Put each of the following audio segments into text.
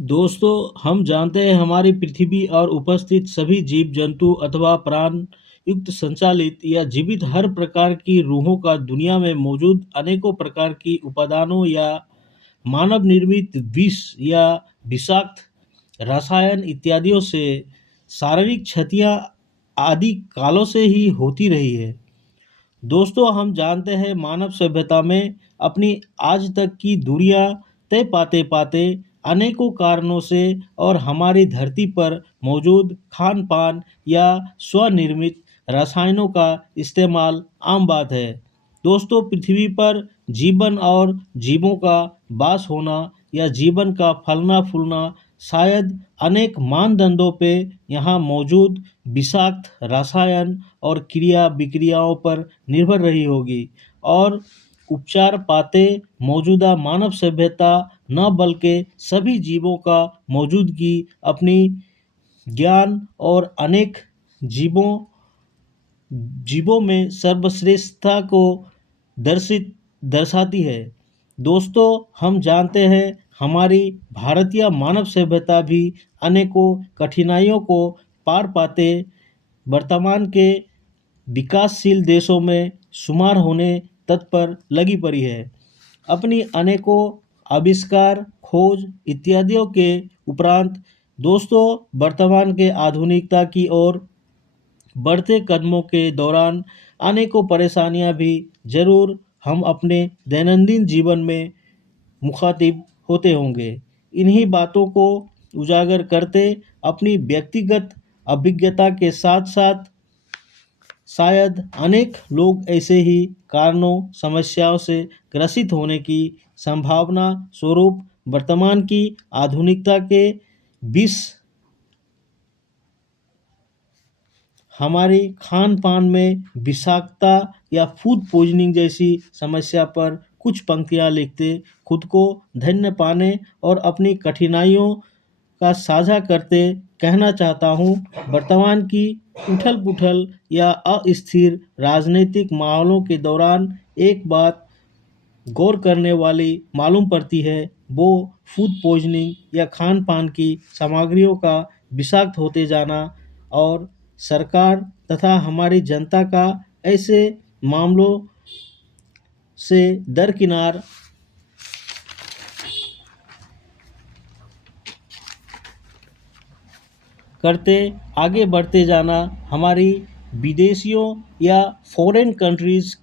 दोस्तों, हम जानते हैं हमारी पृथ्वी और उपस्थित सभी जीव जंतु अथवा प्राण युक्त संचालित या जीवित हर प्रकार की रूहों का दुनिया में मौजूद अनेकों प्रकार की उपादानों या मानव निर्मित विष या विषाक्त रसायन इत्यादियों से शारीरिक क्षतियाँ आदि कालों से ही होती रही है। दोस्तों, हम जानते हैं मानव सभ्यता में अपनी आज तक की दूरियां तय पाते पाते अनेकों कारणों से और हमारी धरती पर मौजूद खान पान या स्वनिर्मित रसायनों का इस्तेमाल आम बात है। दोस्तों, पृथ्वी पर जीवन और जीवों का वास होना या जीवन का फलना फूलना शायद अनेक मानदंडों पे यहाँ मौजूद विषाक्त रसायन और क्रिया विक्रियाओं पर निर्भर रही होगी और उपचार पाते मौजूदा मानव सभ्यता न बल्कि सभी जीवों का मौजूदगी अपनी ज्ञान और अनेक जीवों जीवों में सर्वश्रेष्ठता को दर्शित दर्शाती है। दोस्तों, हम जानते हैं हमारी भारतीय मानव सभ्यता भी अनेकों कठिनाइयों को पार पाते वर्तमान के विकासशील देशों में शुमार होने तत्पर लगी पड़ी है। अपनी अनेकों आविष्कार, खोज इत्यादियों के उपरांत दोस्तों वर्तमान के आधुनिकता की ओर बढ़ते कदमों के दौरान अनेकों परेशानियां भी जरूर हम अपने दैनंदिन जीवन में मुखातिब होते होंगे। इन्हीं बातों को उजागर करते अपनी व्यक्तिगत अभिज्ञता के साथ साथ शायद अनेक लोग ऐसे ही कारणों समस्याओं से ग्रसित होने की संभावना स्वरूप वर्तमान की आधुनिकता के विष हमारी खान-पान में विषाक्तता या फूड पॉइज़निंग जैसी समस्या पर कुछ पंक्तियाँ लिखते खुद को धन्य पाने और अपनी कठिनाइयों का साझा करते कहना चाहता हूँ, वर्तमान की उथल-पुथल या अस्थिर राजनीतिक माहौलों के दौरान एक बात गौर करने वाली मालूम पड़ती है, वो फूड पॉइज़निंग या खान-पान की सामग्रियों का विषाक्त होते जाना और सरकार तथा हमारी जनता का ऐसे मामलों से दरकिनार करते आगे बढ़ते जाना हमारी विदेशियों या फॉरेन कंट्रीज़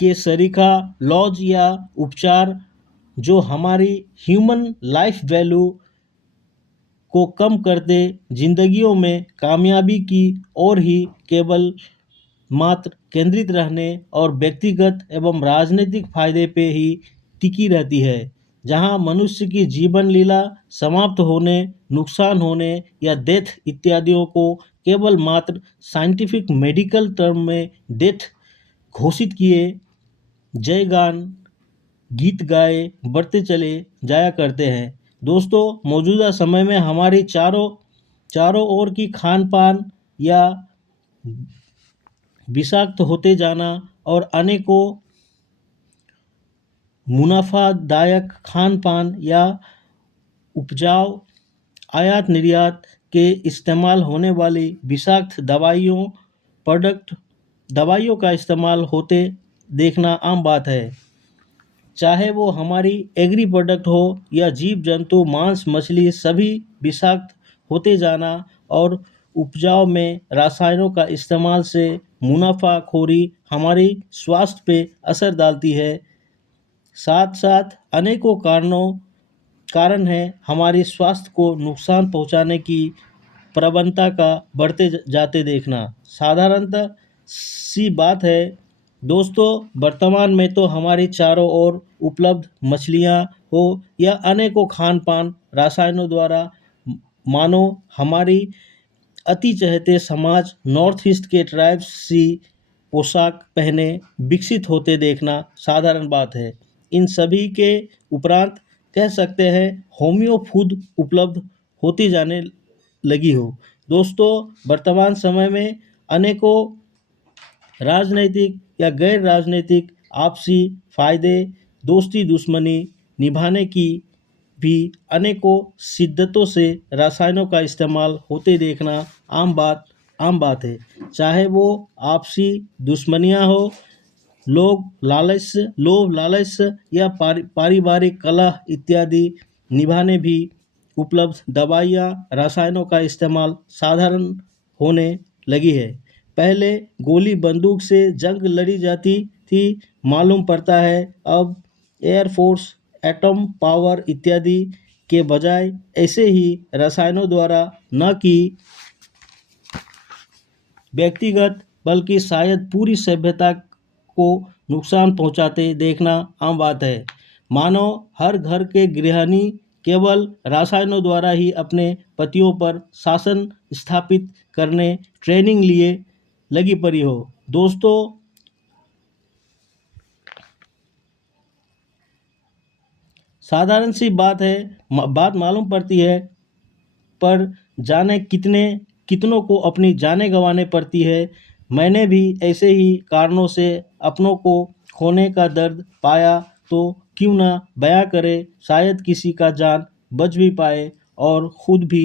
के सरीखा लॉज या उपचार जो हमारी ह्यूमन लाइफ वैल्यू को कम करते जिंदगियों में कामयाबी की ओर ही केवल मात्र केंद्रित रहने और व्यक्तिगत एवं राजनीतिक फायदे पे ही टिकी रहती है, जहां मनुष्य की जीवन लीला समाप्त होने, नुकसान होने या डेथ इत्यादियों को केवल मात्र साइंटिफिक मेडिकल टर्म में डेथ घोषित किए जयगान गीत गाए बढ़ते चले जाया करते हैं। दोस्तों, मौजूदा समय में हमारी चारों चारों ओर की खान-पान या विषाक्त होते जाना और अनेकों मुनाफादायक खान-पान या उपजाऊ आयात-निर्यात के इस्तेमाल होने वाली विषाक्त दवाइयों का इस्तेमाल होते देखना आम बात है। चाहे वो हमारी एग्री प्रोडक्ट हो या जीव जंतु मांस मछली सभी विषाक्त होते जाना और उपजाऊ में रसायनों का इस्तेमाल से मुनाफाखोरी हमारी स्वास्थ्य पे असर डालती है। साथ साथ अनेकों कारण है हमारी स्वास्थ्य को नुकसान पहुंचाने की प्रवणता का बढ़ते जाते देखना साधारणतः सी बात है। दोस्तों, वर्तमान में तो हमारी चारों ओर उपलब्ध मछलियाँ हो या अनेकों खान-पान रसायनों द्वारा मानो हमारी अति चहेते समाज नॉर्थ ईस्ट के ट्राइब्स सी पोशाक पहने विकसित होते देखना साधारण बात है। इन सभी के उपरांत कह सकते हैं होमियो फूड उपलब्ध होती जाने लगी हो। दोस्तों, वर्तमान समय में अनेकों राजनैतिक या गैर राजनीतिक आपसी फायदे दोस्ती दुश्मनी निभाने की भी अनेकों शिद्दतों से रसायनों का इस्तेमाल होते देखना आम बात है। चाहे वो आपसी दुश्मनियाँ हो, लोभ लालच या पारिवारिक कलह इत्यादि निभाने भी उपलब्ध दवाइयाँ रसायनों का इस्तेमाल साधारण होने लगी है। पहले गोली बंदूक से जंग लड़ी जाती थी, मालूम पड़ता है अब एयरफोर्स, एटम पावर इत्यादि के बजाय ऐसे ही रसायनों द्वारा न कि व्यक्तिगत बल्कि शायद पूरी सभ्यता को नुकसान पहुंचाते देखना आम बात है। मानो हर घर के गृहिणी केवल रसायनों द्वारा ही अपने पतियों पर शासन स्थापित करने ट्रेनिंग लिए लगी पड़ी हो। दोस्तों, साधारण सी बात है, बात मालूम पड़ती है, पर जाने कितनों को अपनी जानें गंवानी पड़ती है। मैंने भी ऐसे ही कारणों से अपनों को खोने का दर्द पाया, तो क्यों ना बयां करे, शायद किसी का जान बच भी पाए और खुद भी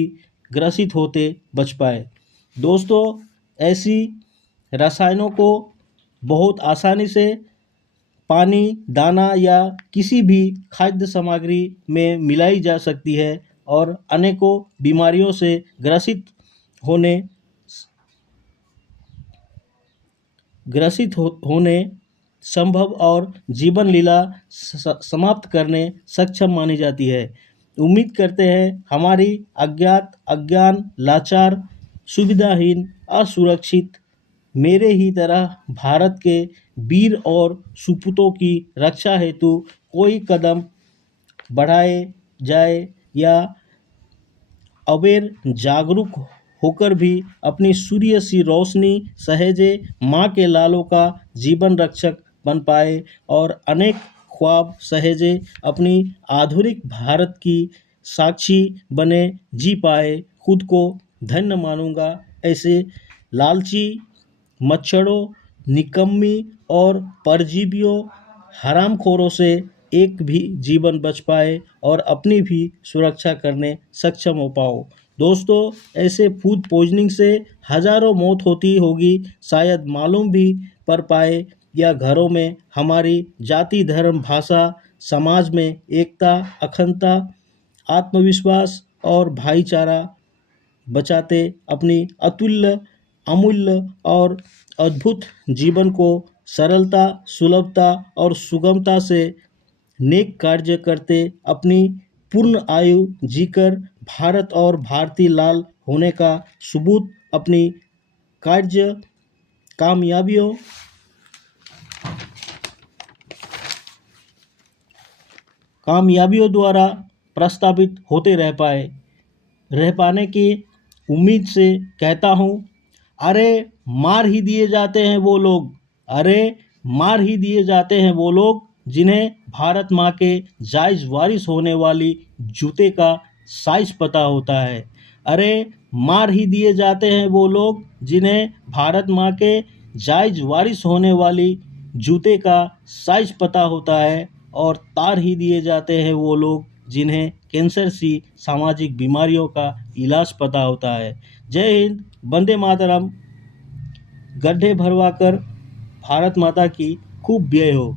ग्रसित होते बच पाए। दोस्तों, ऐसी रसायनों को बहुत आसानी से पानी, दाना या किसी भी खाद्य सामग्री में मिलाई जा सकती है और अनेकों बीमारियों से होने होने संभव और जीवन लीला समाप्त करने सक्षम मानी जाती है। उम्मीद करते हैं हमारी अज्ञान, लाचार, सुविधाहीन, असुरक्षित मेरे ही तरह भारत के वीर और सुपूतों की रक्षा हेतु कोई कदम बढ़ाए जाए या अवेयर जागरूक होकर भी अपनी सूर्य सी रोशनी सहेजे माँ के लालों का जीवन रक्षक बन पाए और अनेक ख्वाब सहेजे अपनी आधुनिक भारत की साक्षी बने जी पाए, खुद को धन्य मानूंगा। ऐसे लालची मच्छरों, निकम्मी और परजीवियों, हरामखोरों से एक भी जीवन बच पाए और अपनी भी सुरक्षा करने सक्षम हो पाओ। दोस्तों, ऐसे फूड पॉइजनिंग से हजारों मौत होती होगी, शायद मालूम भी पड़ पाए, या घरों में हमारी जाति, धर्म, भाषा, समाज में एकता, अखंडता, आत्मविश्वास और भाईचारा बचाते अपनी अमूल्य और अद्भुत जीवन को सरलता, सुलभता और सुगमता से नेक कार्य करते अपनी पूर्ण आयु जीकर भारत और भारतीय लाल होने का सबूत अपनी कार्य कामयाबियों द्वारा प्रस्तावित होते रह पाने की उम्मीद से कहता हूँ, अरे मार ही दिए जाते हैं वो लोग, अरे मार ही दिए जाते हैं वो लोग जिन्हें भारत माँ के जायज़ वारिस होने वाली जूते का साइज पता होता है। अरे मार ही दिए जाते हैं वो लोग जिन्हें भारत माँ के जायज़ वारिस होने वाली जूते का साइज पता होता है, और तार ही दिए जाते हैं वो लोग जिन्हें कैंसर सी सामाजिक बीमारियों का इलाज पता होता है। जय हिंद, वंदे मातरम। गड्ढे भरवा कर भारत माता की खूब व्यय हो।